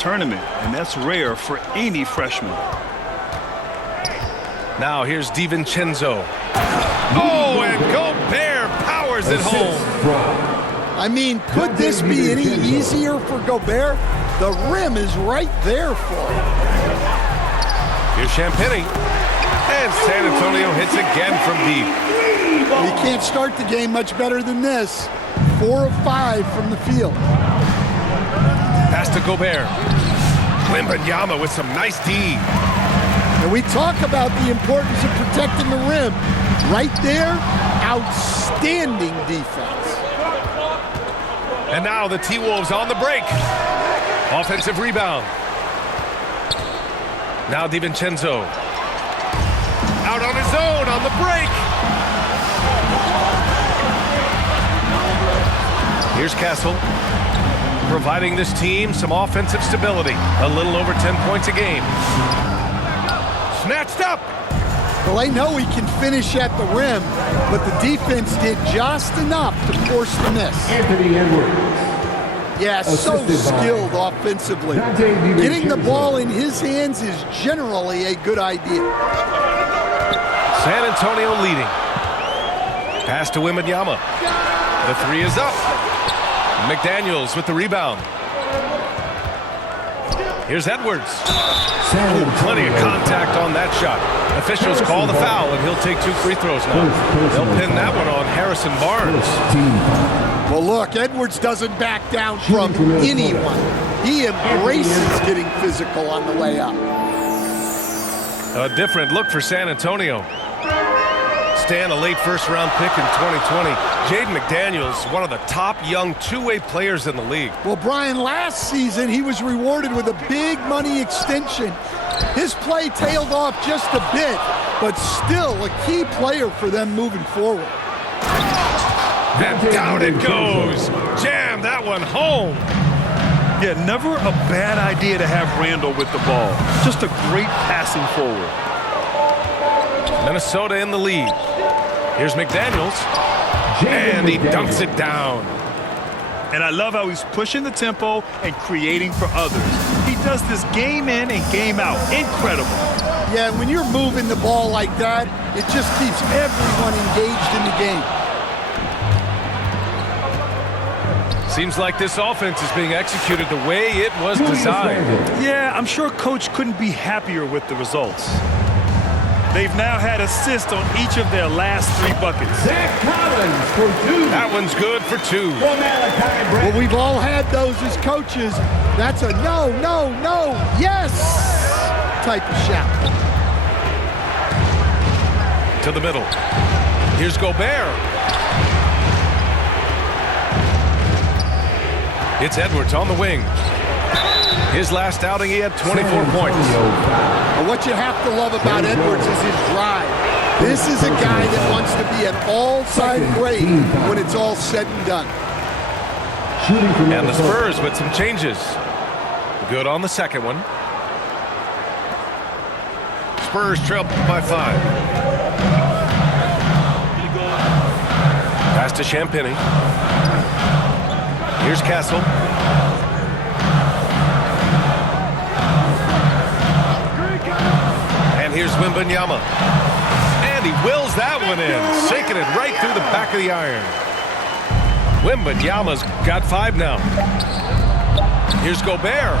tournament, and that's rare for any freshman. Now here's DiVincenzo. Oh, and Gobert powers it home. I mean, could this be any easier for Gobert? The rim is right there for him. Here's Champagnie. And San Antonio hits again from deep. You can't start the game much better than this. 4 of 5 from the field. Pass to Gobert. Wembanyama with some nice D. And we talk about the importance of protecting the rim. Right there, outstanding defense. And now the T-Wolves on the break. Offensive rebound. Now DiVincenzo. Out on his own on the break. Here's Castle, providing this team some offensive stability. A little over 10 points a game. Snatched up. Well, they know he can finish at the rim, but the defense did just enough to force the miss. Anthony Edwards. Yeah, so skilled offensively. Getting the ball in his hands is generally a good idea. San Antonio leading. Pass to Wembanyama. The three is up. McDaniels with the rebound. Here's Edwards. Plenty of contact on that shot. Officials call the foul, and he'll take 2 free throws now. They'll pin that one on Harrison Barnes. Well, look, Edwards doesn't back down from anyone. He embraces getting physical on the way up. A different look for San Antonio. Stan, a late first-round pick in 2020. Jaden McDaniels, one of the top young two-way players in the league. Well, Brian, last season he was rewarded with a big money extension. His play tailed off just a bit, but still a key player for them moving forward. And down it goes. Jam that one home. Yeah, never a bad idea to have Randall with the ball. Just a great passing forward. Minnesota in the lead. Here's McDaniels. And he dunks it down. And I love how he's pushing the tempo and creating for others. He does this game in and game out. Incredible. Yeah, when you're moving the ball like that, it just keeps everyone engaged in the game. Seems like this offense is being executed the way it was designed. Yeah, I'm sure Coach couldn't be happier with the results. They've now had assists on each of their last 3 buckets. Zach Collins for 2. That one's good for 2. Well, we've all had those as coaches. That's a no, no, no, yes type of shout. To the middle. Here's Gobert. It's Edwards on the wing. His last outing, he had 24 points. Well, what you have to love about Edwards is his drive. This is a guy that wants to be an all-time great when it's all said and done. And the Spurs with some changes. Good on the second one. Spurs trail by 5. Pass to Champagnie. Here's Castle. And here's Wembanyama. And he wills that one in, sinking it right through the back of the iron. Wembanyama's got 5 now. Here's Gobert.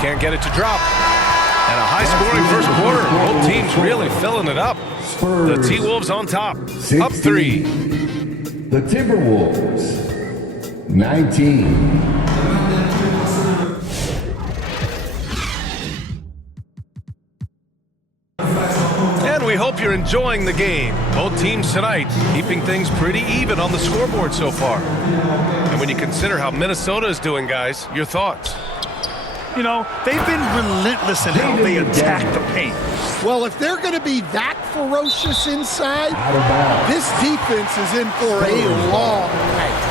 Can't get it to drop. And a high-scoring first quarter. Both teams really filling it up. The T-Wolves on top. Up 3. The Timberwolves. 19. And we hope you're enjoying the game. Both teams tonight keeping things pretty even on the scoreboard so far. And when you consider how Minnesota is doing, guys, your thoughts? You know, they've been relentless in how they attack the paint. Well, if they're going to be that ferocious inside, this defense is in for a long night.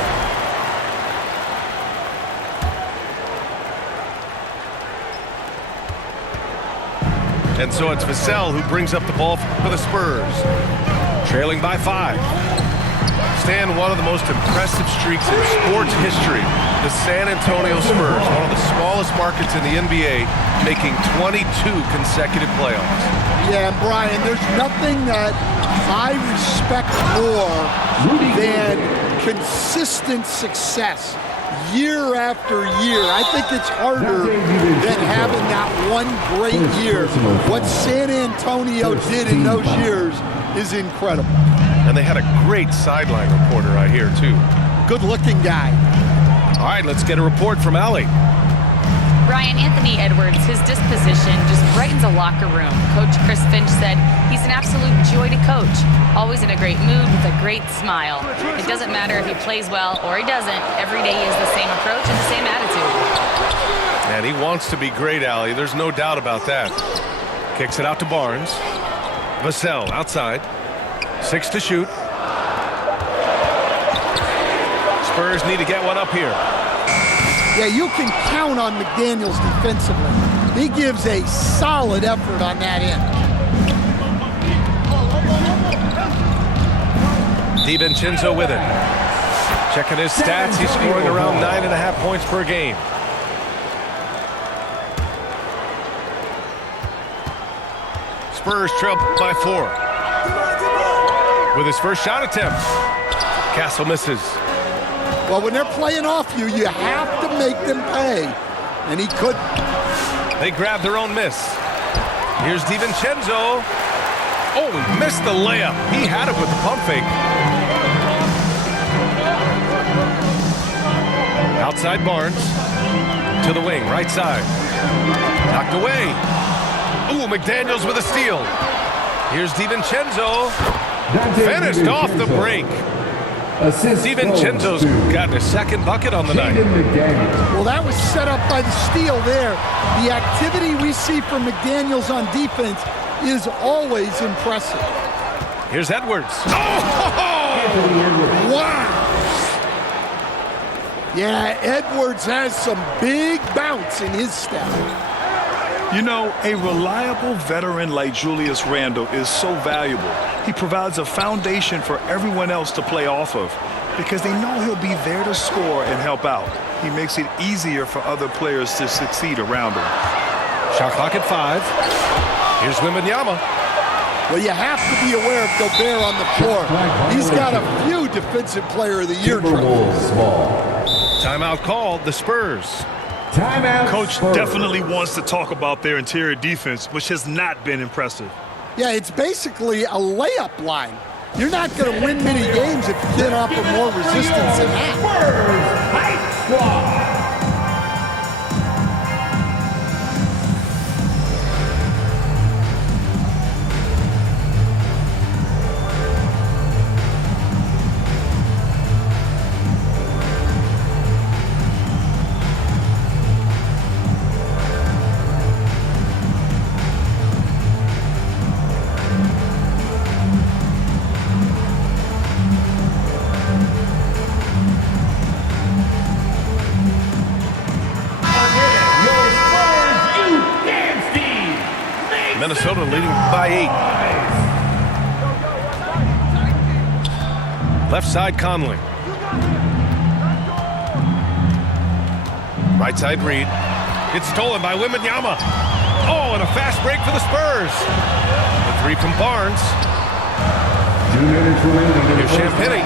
And so it's Vassell who brings up the ball for the Spurs. Trailing by 5. stand one of the most impressive streaks in sports history. The San Antonio Spurs, one of the smallest markets in the NBA, making 22 consecutive playoffs. Yeah, and Brian, there's nothing that I respect more than consistent success year after year. I think it's harder than having that one great year. What San Antonio did in those years is incredible. And they had a great sideline reporter, I hear, too. Good-looking guy. All right, let's get a report from Allie. Brian, Anthony Edwards, his disposition just brightens a locker room. Coach Chris Finch said he's an absolute joy to coach. Always in a great mood with a great smile. It doesn't matter if he plays well or he doesn't. Every day he has the same approach and the same attitude. And he wants to be great, Allie. There's no doubt about that. Kicks it out to Barnes. Vassell outside. 6 to shoot. Spurs need to get one up here. Yeah, you can count on McDaniels defensively. He gives a solid effort on that end. DiVincenzo with it. Checking his stats, he's scoring around 9.5 points per game. Spurs trail by 4. With his first shot attempt. Castle misses. Well, when they're playing off you, you have to make them pay. And he couldn't. They grab their own miss. Here's DiVincenzo. Oh, he missed the layup. He had it with the pump fake. Outside Barnes. To the wing, right side. Knocked away. Ooh, McDaniels with a steal. Here's DiVincenzo. Finished off the break. DiVincenzo's gotten a second bucket on the night. Well, that was set up by the steal there. The activity we see from McDaniels on defense is always impressive. Here's Edwards. Oh! Wow! Yeah, Edwards has some big bounce in his step. You know, a reliable veteran like Julius Randle is so valuable. He provides a foundation for everyone else to play off of because they know he'll be there to score and help out. He makes it easier for other players to succeed around him. Shot clock at 5. Here's Wembanyama. Well, you have to be aware of Gobert on the floor. He's got a few Defensive Player of the Year trophies. Timeout called, the Spurs. Timeout. Coach Spurs. definitely wants to talk about their interior defense, which has not been impressive. Yeah, it's basically a layup line. You're not going to win many games if you can't offer more resistance than that. Spurs High Squad. Minnesota leading by 8. Left side, Conley. Right side, Reed. It's stolen by Wembanyama. Oh, and a fast break for the Spurs. The 3 from Barnes. 2 minutes remaining. Here's Champagny.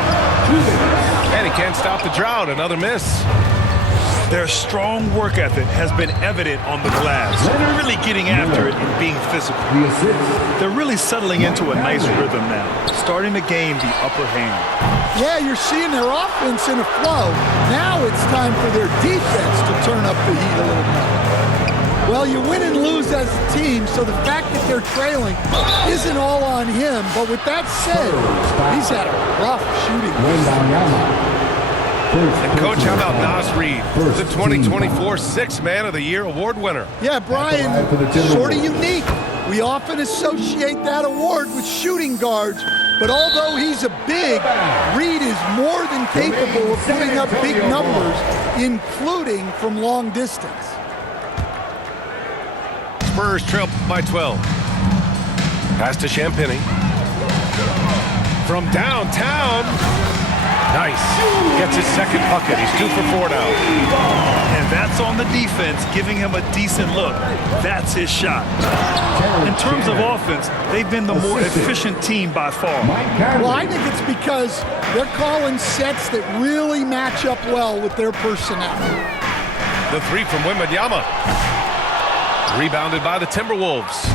And he can't stop the drought. Another miss. Their strong work ethic has been evident on the glass. They're really getting after it and being physical. The assist. They're really settling into a nice rhythm now, starting to gain the upper hand. Yeah, you're seeing their offense in a flow. Now it's time for their defense to turn up the heat a little bit. Well, you win and lose as a team, so the fact that they're trailing isn't all on him. But with that said, he's had a rough shooting. And Coach, how about Nas Reed, the 2024 Sixth Man of the Year award winner? Yeah, Brian, sort of unique. We often associate that award with shooting guards, but although he's a big, Reed is more than capable of putting up big numbers, including from long distance. Spurs trail by 12. Pass to Champagny. From downtown. Nice. Gets his second bucket. He's 2 for 4 now. And that's on the defense, giving him a decent look. That's his shot. In terms of offense, they've been the more efficient team by far. Well, I think it's because they're calling sets that really match up well with their personnel. The three from Wembanyama. Rebounded by the Timberwolves.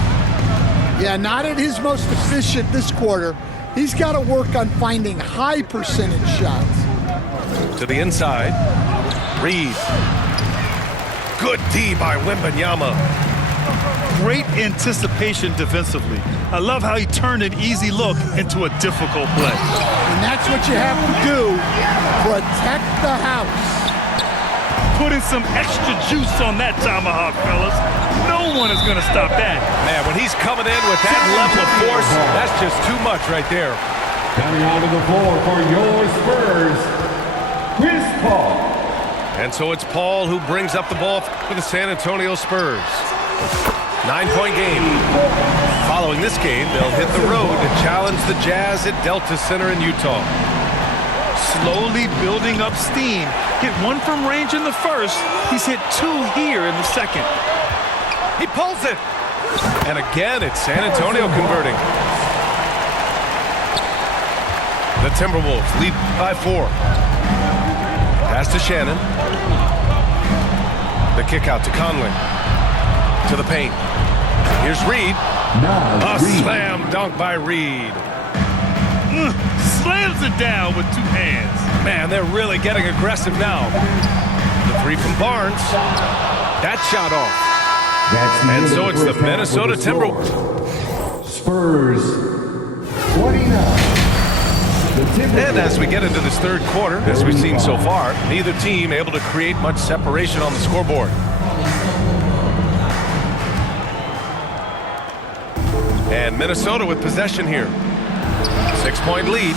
Yeah, not at his most efficient this quarter. He's got to work on finding high percentage shots. To the inside. Reed. Good D by Wembanyama. Great anticipation defensively. I love how he turned an easy look into a difficult play. And that's what you have to do. Protect the house. Putting some extra juice on that tomahawk, fellas. No one is going to stop that. Man, when he's coming in with that level of force, that's just too much right there. Coming onto the floor for your Spurs, Chris Paul. And so it's Paul who brings up the ball for the San Antonio Spurs. 9-point game. Following this game, they'll hit the road to challenge the Jazz at Delta Center in Utah. Slowly building up steam. Hit one from range in the first. He's hit 2 here in the second. He pulls it. And again, it's San Antonio converting. The Timberwolves lead by 4. Pass to Shannon. The kick out to Conley. To the paint. Here's Reed. A slam dunk by Reed. Slams it down with 2 hands. Man, they're really getting aggressive now. The three from Barnes. That shot off. And so it's the Minnesota Timberwolves. Spurs 29. And as we get into this third quarter, as we've seen so far, neither team able to create much separation on the scoreboard. And Minnesota with possession here. 6-point lead.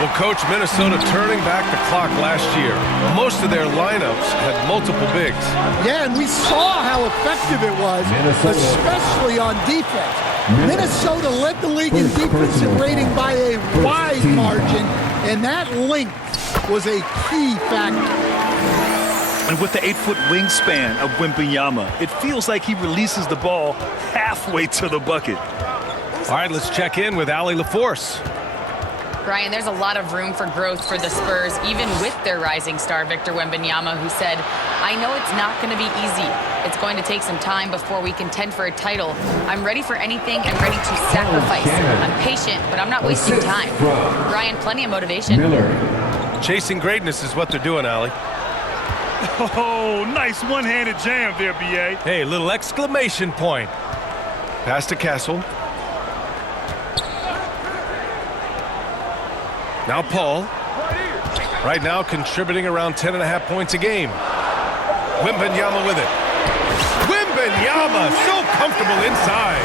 Well, Coach, Minnesota turning back the clock last year. Most of their lineups had multiple bigs. Yeah, and we saw how effective it was, especially on defense. Minnesota led the league in defensive rating by a wide margin, and that length was a key factor. And with the 8-foot wingspan of Wembanyama, it feels like he releases the ball halfway to the bucket. All right, let's check in with Allie LaForce. Brian, there's a lot of room for growth for the Spurs, even with their rising star, Victor Wembanyama, who said, I know it's not going to be easy. It's going to take some time before we contend for a title. I'm ready for anything. I'm ready to sacrifice. I'm patient, but I'm not wasting time. Brian, plenty of motivation. Chasing greatness is what they're doing, Allie. Oh, nice one-handed jam there, B.A. Hey, little exclamation point. Pass to Castle. Now Paul. Right now contributing around 10.5 points a game. Wembanyama with it. Wembanyama so comfortable inside.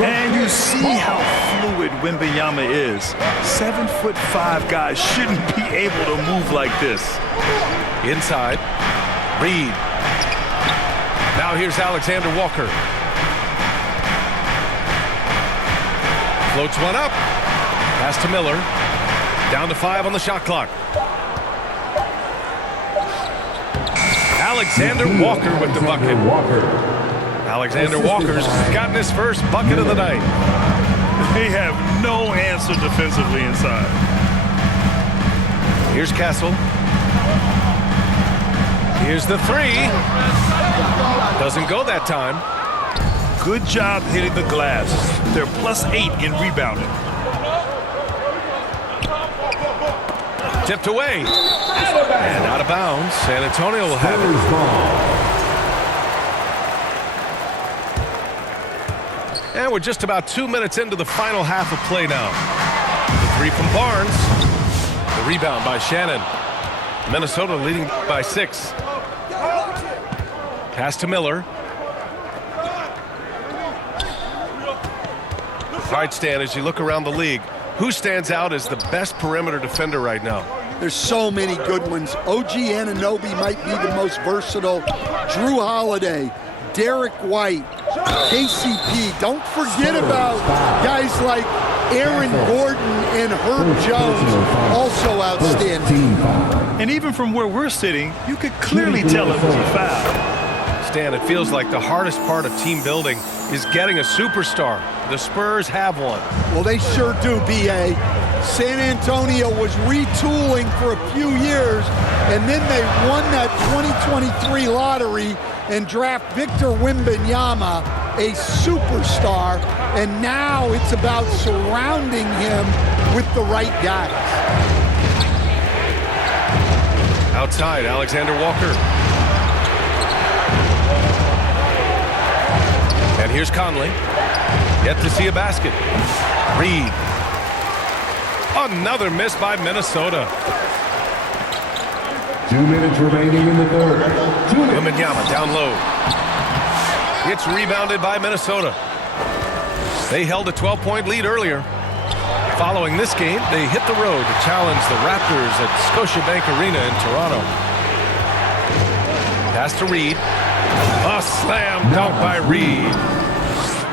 And you see how fluid Wembanyama is. 7'5" guys shouldn't be able to move like this. Inside. Reed. Now here's Alexander Walker. Floats one up. Pass to Miller. Down to 5 on the shot clock. Alexander Walker with the bucket. Alexander Walker's gotten his first bucket of the night. They have no answer defensively inside. Here's Castle. Here's the 3. Doesn't go that time. Good job hitting the glass. They're +8 in rebounding. Tipped away. And out of bounds. San Antonio will have it. And we're just about 2 minutes into the final half of play now. The 3 from Barnes. The rebound by Shannon. Minnesota leading by 6. Pass to Miller. All right, Stan, as you look around the league, who stands out as the best perimeter defender right now? There's so many good ones. OG Anunoby might be the most versatile. Drew Holiday, Derek White, KCP. Don't forget about guys like Aaron Gordon and Herb Jones also outstanding. And even from where we're sitting, you could clearly tell it was a foul. Stan, it feels like the hardest part of team building is getting a superstar. The Spurs have one. Well, they sure do, B.A. San Antonio was retooling for a few years, and then they won that 2023 lottery and draft Victor Wembanyama, a superstar, and now it's about surrounding him with the right guys. Outside, Alexander Walker. And here's Conley. Yet to see a basket. Reed. Another miss by Minnesota. 2 minutes remaining in the third. Wembanyama down low. It's rebounded by Minnesota. They held a 12-point lead earlier. Following this game, they hit the road to challenge the Raptors at Scotiabank Arena in Toronto. Pass to Reed. A slam dunk by Reed.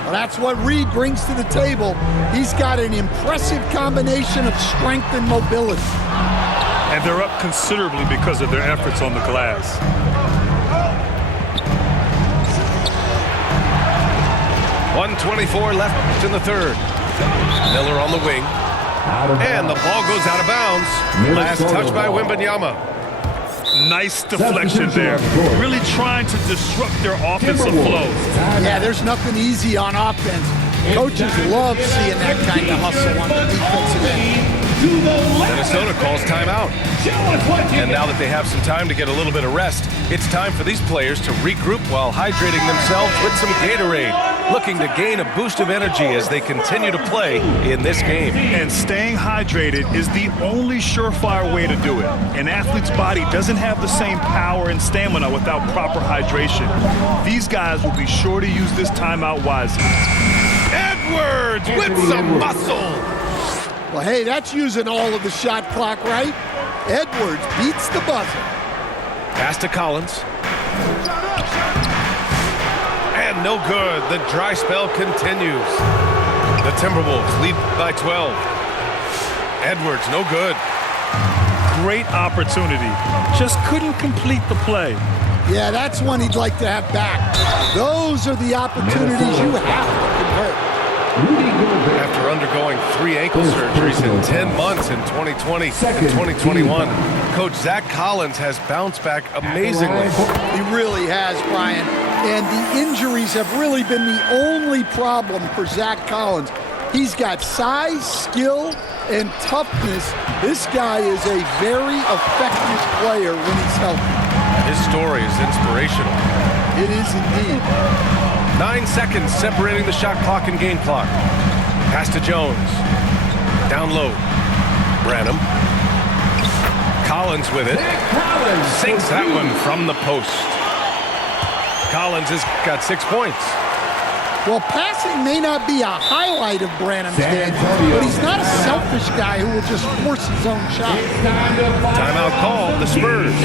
Well, that's what Reed brings to the table. He's got an impressive combination of strength and mobility. And they're up considerably because of their efforts on the glass. .124 left in the third. Miller on the wing. And the ball goes out of bounds. Last touch by Wembanyama. Nice deflection there. Really trying to disrupt their offensive flow. Yeah, there's nothing easy on offense. Coaches love seeing that kind of hustle on the defensive end. Minnesota calls timeout. And now that they have some time to get a little bit of rest, it's time for these players to regroup while hydrating themselves with some Gatorade, looking to gain a boost of energy as they continue to play in this game. And staying hydrated is the only surefire way to do it. An athlete's body doesn't have the same power and stamina without proper hydration. These guys will be sure to use this timeout wisely. Edwards with some muscle. Well, hey, that's using all of the shot clock, right? Edwards beats the buzzer. Pass to Collins. And no good. The dry spell continues. The Timberwolves lead by 12. Edwards, no good. Great opportunity. Just couldn't complete the play. Yeah, that's one he'd like to have back. Those are the opportunities you have to convert. After undergoing 3 ankle surgeries in 10 months in 2020 and 2021, Coach Zach Collins has bounced back amazingly. He really has, Brian. And the injuries have really been the only problem for Zach Collins. He's got size, skill, and toughness. This guy is a very effective player when he's healthy. His story is inspirational. It is indeed. 9 seconds separating the shot clock and game clock. Pass to Jones. Down low. Branham. Collins with it. Sinks that one from the post. Collins has got 6 points. Well, passing may not be a highlight of Branham's game, but he's not a selfish guy who will just force his own shot. Timeout call, the Spurs.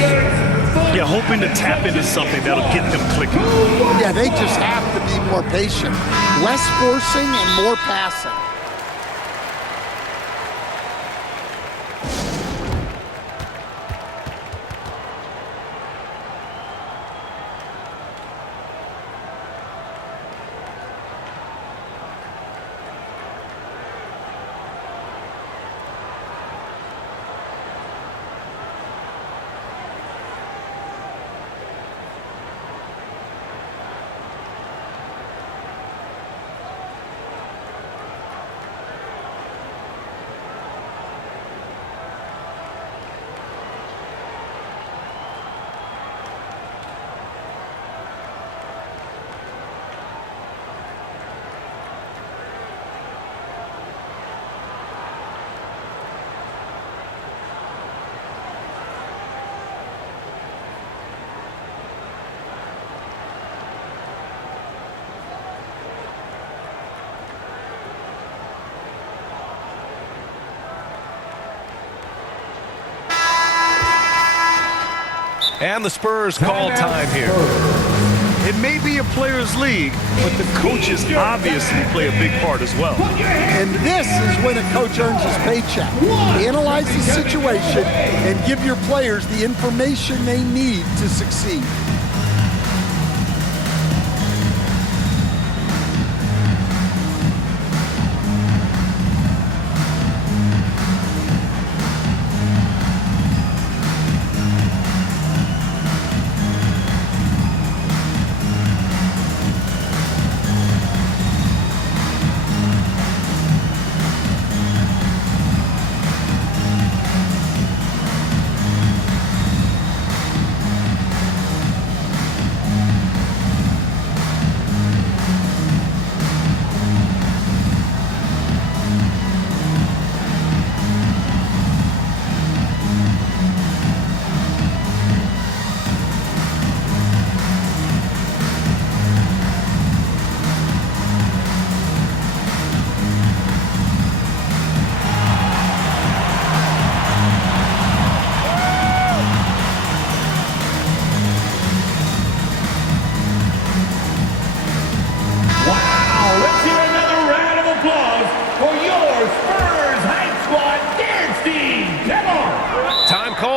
Yeah, hoping to tap into something that'll get them clicking. Yeah, they just have to be more patient. Less forcing and more passing. And the Spurs call time here. It may be a player's league, but the coaches obviously play a big part as well. And this is when a coach earns his paycheck. Analyze the situation and give your players the information they need to succeed.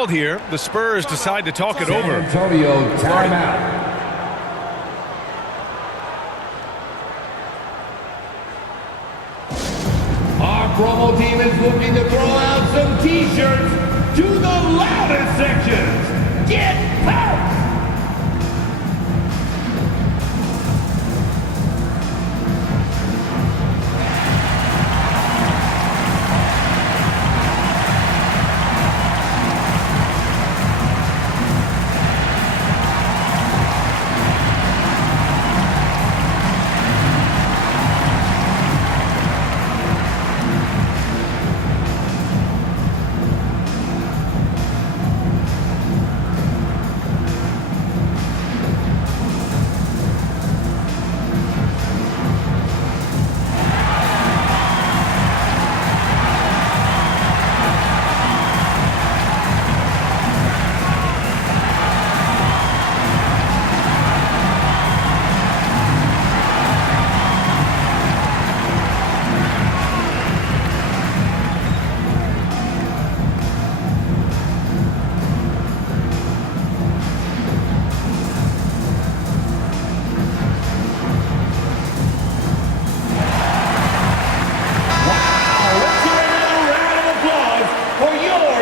Here, the Spurs decide to talk it over. Antonio, timeout. Our promo team is looking to throw out some t-shirts to the loudest sections. Get out!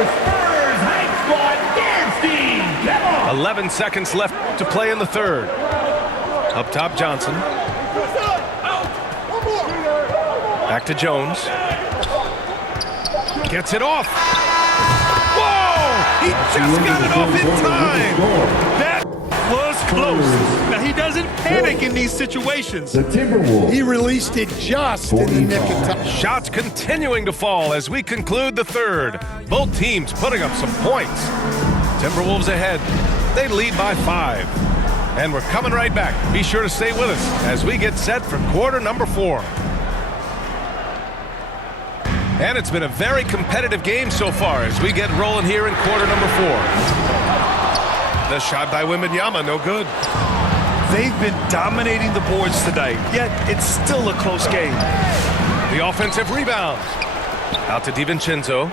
Spurs Hype Squad dance team. Come on. 11 seconds left to play in the third. Up top, Johnson. Back to Jones. Gets it off. Whoa! He just got it off in time. That was close. Now, he doesn't panic in these situations. The Timberwolves. He released it just in the nick of time. Shots continuing to fall as we conclude the third. Both teams putting up some points. Timberwolves ahead. They lead by 5. And we're coming right back. Be sure to stay with us as we get set for quarter number 4. And it's been a very competitive game so far as we get rolling here in quarter number 4. The shot by Wembanyama, no good. They've been dominating the boards tonight, yet it's still a close game. The offensive rebound. Out to DiVincenzo.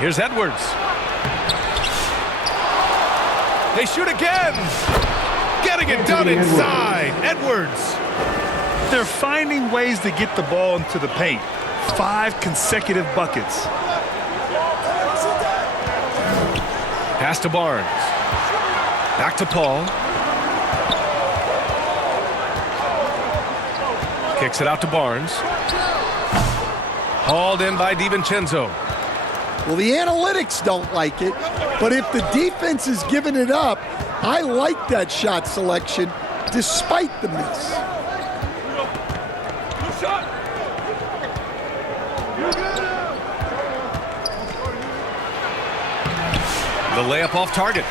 Here's Edwards. They shoot again. Getting it done inside. Edwards. They're finding ways to get the ball into the paint. 5 consecutive buckets. Pass to Barnes. Back to Paul. Kicks it out to Barnes. Hauled in by DiVincenzo. Well, the analytics don't like it, but if the defense is giving it up, I like that shot selection despite the miss. The layup off target.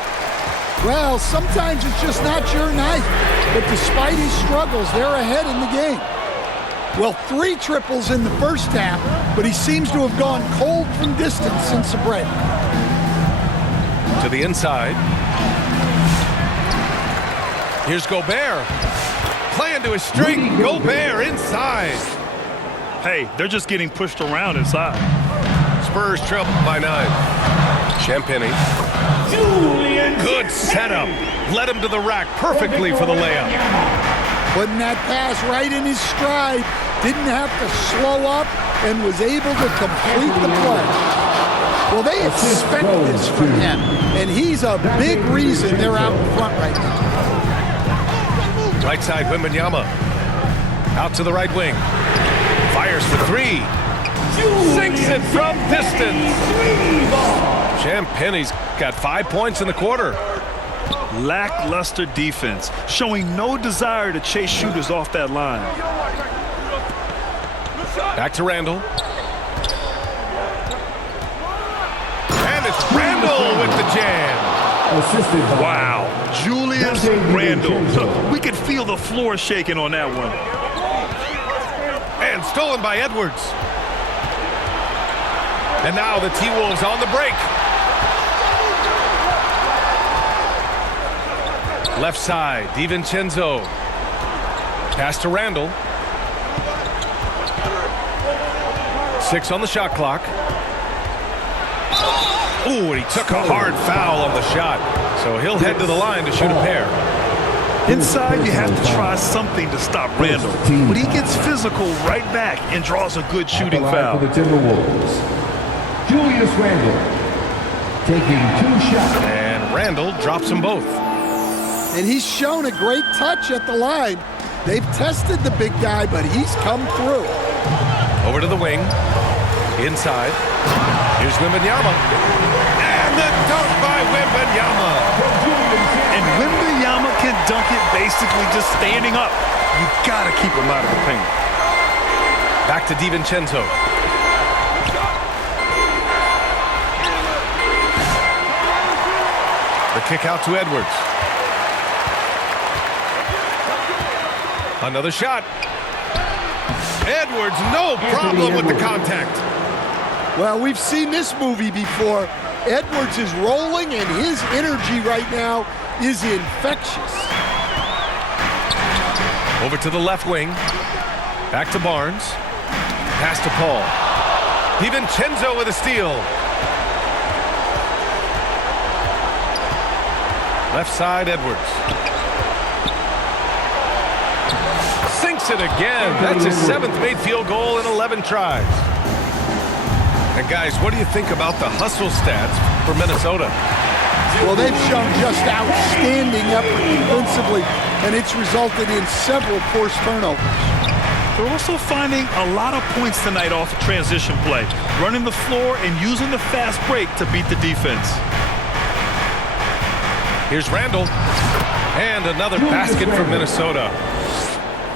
Well, sometimes it's just not your night, but despite his struggles, they're ahead in the game. Well, 3 triples in the first half, but he seems to have gone cold from distance since the break. To the inside. Here's Gobert. Playing to his strength. Gobert inside. Hey, they're just getting pushed around inside. Spurs trail by 9. Champagny. Good setup. Led him to the rack perfectly for the layup. Putting that pass right in his stride. Didn't have to slow up and was able to complete the play. Well, they expect this from him, and he's a big reason they're out in front right now. Right side, Wembanyama. Out to the right wing. Fires for 3. Sinks it from distance. Champagny's got 5 points in the quarter. Lackluster defense, showing no desire to chase shooters off that line. Back to Randall. And it's Randall with the jam. Wow, Julius Randle. We could feel the floor shaking on that one. And stolen by Edwards. And now the T-Wolves on the break. Left side, DiVincenzo. Pass to Randall. 6 on the shot clock. Ooh, and he took a hard foul on the shot. So he'll head to the line to shoot a pair. Inside, you have to try something to stop Randall. But he gets physical right back and draws a good shooting foul. For the Timberwolves, Julius Randle taking 2 shots. And Randall drops them both. And he's shown a great touch at the line. They've tested the big guy, but he's come through. Over to the wing. Inside. Here's Wembanyama. And the dunk by Wembanyama. And Wembanyama can dunk it basically just standing up. You gotta keep him out of the paint. Back to DiVincenzo. The kick out to Edwards. Another shot. Edwards, no problem with the contact. Well, we've seen this movie before. Edwards is rolling, and his energy right now is infectious. Over to the left wing. Back to Barnes. Pass to Paul. DiVincenzo with a steal. Left side, Edwards. Sinks it again. That's his 7th made field goal in 11 tries. And guys, what do you think about the hustle stats for Minnesota? Well, they've shown just outstanding effort defensively, and it's resulted in several forced turnovers. They're also finding a lot of points tonight off of transition play, running the floor and using the fast break to beat the defense. Here's Randall. And another basket for Minnesota.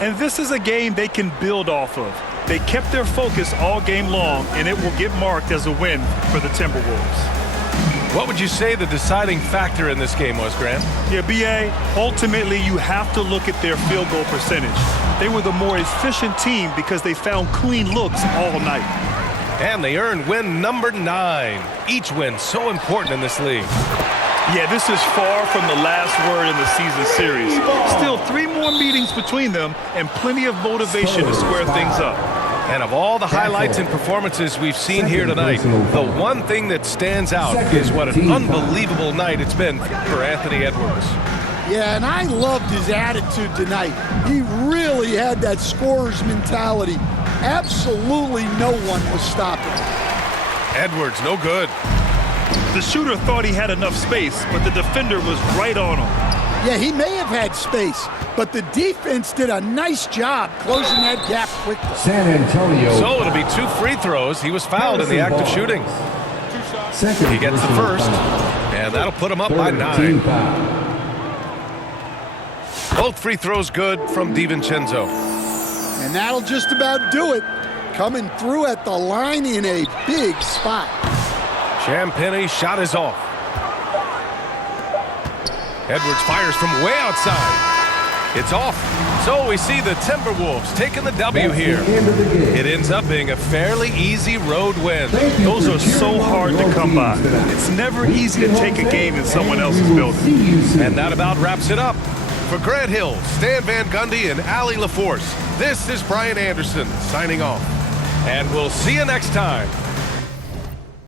And this is a game they can build off of. They kept their focus all game long, and it will get marked as a win for the Timberwolves. What would you say the deciding factor in this game was, Grant? Yeah, B.A., ultimately you have to look at their field goal percentage. They were the more efficient team because they found clean looks all night. And they earned win number 9. Each win so important in this league. Yeah, this is far from the last word in the season series. Still 3 more meetings between them and plenty of motivation to square things up. And of all the highlights and performances we've seen here tonight, the one thing that stands out is what an unbelievable night it's been for Anthony Edwards. Yeah, and I loved his attitude tonight. He really had that scorer's mentality. Absolutely no one was stopping him. Edwards, no good. The shooter thought he had enough space, but the defender was right on him. Yeah, he may have had space, but the defense did a nice job closing that gap quickly. San Antonio. So it'll be 2 free throws. He was fouled in the act of shooting. He gets the first, and that'll put him up by 9. Both free throws good from DiVincenzo. And that'll just about do it. Coming through at the line in a big spot. Champagny shot is off. Edwards fires from way outside. It's off. So we see the Timberwolves taking the W here. It ends up being a fairly easy road win. Those are so hard to come by. It's never easy to take a game in someone else's building. And that about wraps it up. For Grant Hill, Stan Van Gundy, and Allie LaForce, this is Brian Anderson signing off. And we'll see you next time